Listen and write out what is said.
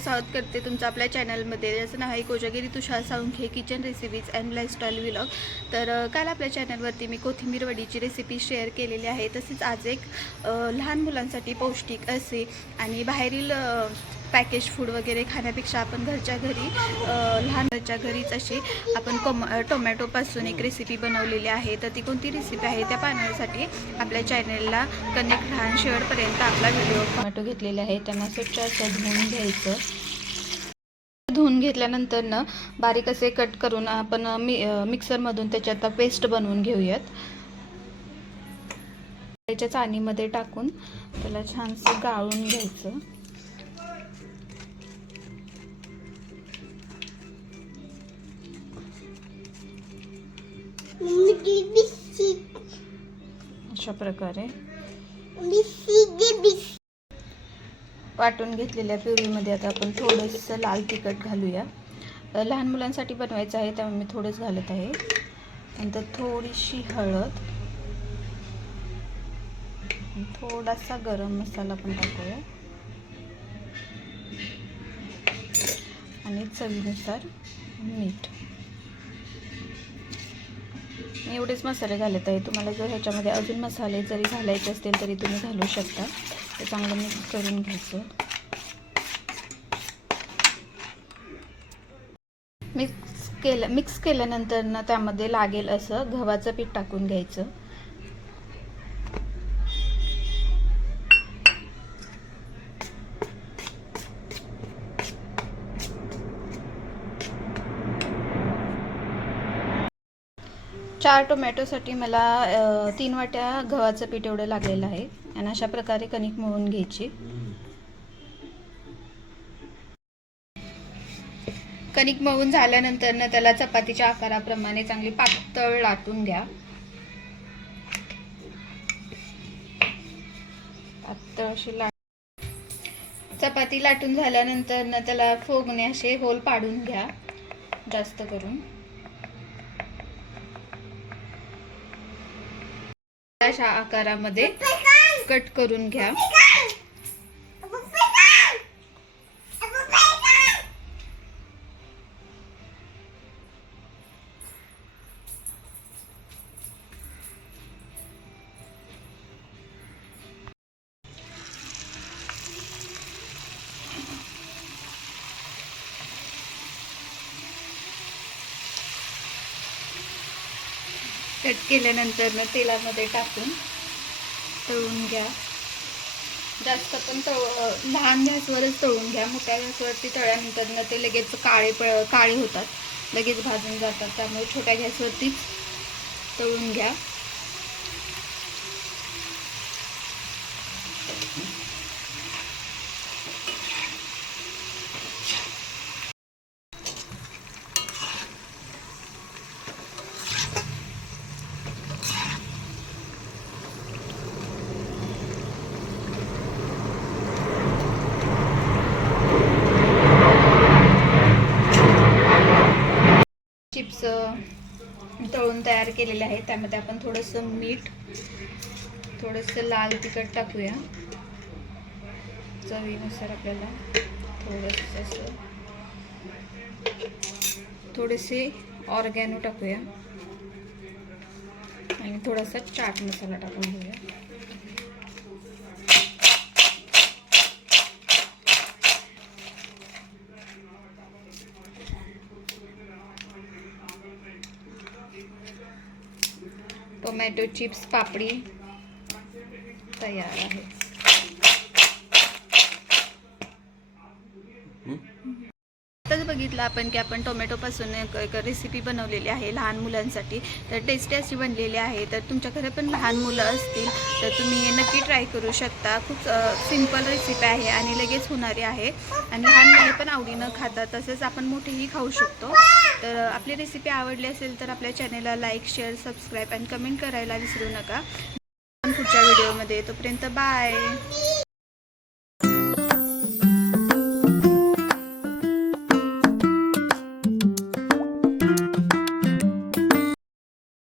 स्वागत करते तुमचं आपल्या चॅनलमध्ये, ज्याचं नाव आहे Kojagiri Tushar Salunkhe kitchen recipes and lifestyle vlog. तर काल आपल्या चॅनलवरती मी कोथिंबीर वडीची रेसिपी शेअर केलेली आहे। तसेच आज एक लहान मुलांसाठी पौष्टिक असे आणि बाहेरील पॅकेज फूड वगैरे खाण्यापेक्षा आपण घरच्या घरी लहान घरच्या घरीच अशी आपण टोमॅटोपासून एक रेसिपी बनवलेली आहे। तर ती कोणती रेसिपी आहे त्या पाहण्यासाठी आपल्या चॅनलला कनेक्ट राहा, शेवटपर्यंत आपला व्हिडिओ। टोमॅटो घेतलेले आहे, त्यांना स्वच्छ असं धुवून घ्यायचं। धुवून घेतल्यानंतर ना बारीक असे कट करून आपण मिक्सरमधून त्याच्यात पेस्ट बनवून घेऊयात। त्याच्या चाळणीमध्ये टाकून त्याला छानसं गाळून घ्यायचं। अशा प्रकारे वाटून घेतलेल्या प्युरीमध्ये आता आपण थोडंसं लाल तिखट घालूया। लहान मुलांसाठी बनवायचं आहे त्यामुळे मी थोडंच घालत आहे। नंतर थोडीशी हळद, थोडासा गरम मसाला पण टाकूया आणि चवीनुसार मीठ। मी एवढेच मसाले घालत आहे। तुम्हाला जर ह्याच्यामध्ये अजून मसाले जरी घालायचे असतील तरी तुम्ही घालू शकता। ते चांगलं मिक्स करून घ्यायचं। मिक्स केल्यानंतर ना त्यामध्ये लागेल असं गव्हाचं पीठ टाकून घ्यायचं। चार टोमॅटोसाठी मला 3 वाट्या गव्हाचं पीठ एवढं लागलेलं आहे आणि अशा प्रकारे कणिक मळून घ्यायची। कणिक मळून झाल्यानंतर ना त्याला चपातीच्या आकाराप्रमाणे चांगली पातळ लाटून घ्या। पातळ अशी चपाती लाटून झाल्यानंतर ना त्याला फोगणे असे होल पाडून घ्या जास्त करून। अशा आकारामध्ये कट करून घ्या। कट केल्यानंतर ना तेलामध्ये टाकून तळून घ्या। जास्त पण लहान गॅसवरच तळून घ्या। मोठ्या गॅसवरती तळल्यानंतर ना ते लगेच काळे होतात, लगेच भाजून जातात। त्यामुळे छोट्या गॅसवरतीच तळून घ्या। चिप्स तळून तयार केलेले आहेत, त्यामध्ये आपण थोडंसं मीठ, थोडंसं लाल तिखट टाकूया। चवीनुसार आपल्याला थोडेसे ऑर्गॅनो टाकूया आणि थोडासा चाट मसाला टाकून घेऊया। टोमॅटो चिप्स पापडी तयार आहे। आताच बघितलं आपण की आपण टोमॅटोपासून एक रेसिपी बनवलेली आहे लहान मुलांसाठी। तर टेस्टी अशी बनलेली आहे। तर तुमच्याकडे पण लहान मुलं असतील तर तुम्ही नक्की ट्राय करू शकता। खूप सिंपल रेसिपी आहे आणि लगेच होणारी आहे आणि लहान मुले पण आवडीनं खातात, तसंच आपण मोठेही खाऊ शकतो। तर आपली रेसिपी आवडली असेल तर आपल्या चॅनलला लाईक, शेअर, सबस्क्राईब आणि कमेंट करायला विसरू नका। पुढच्या व्हिडिओमध्ये, तोपर्यंत बाय।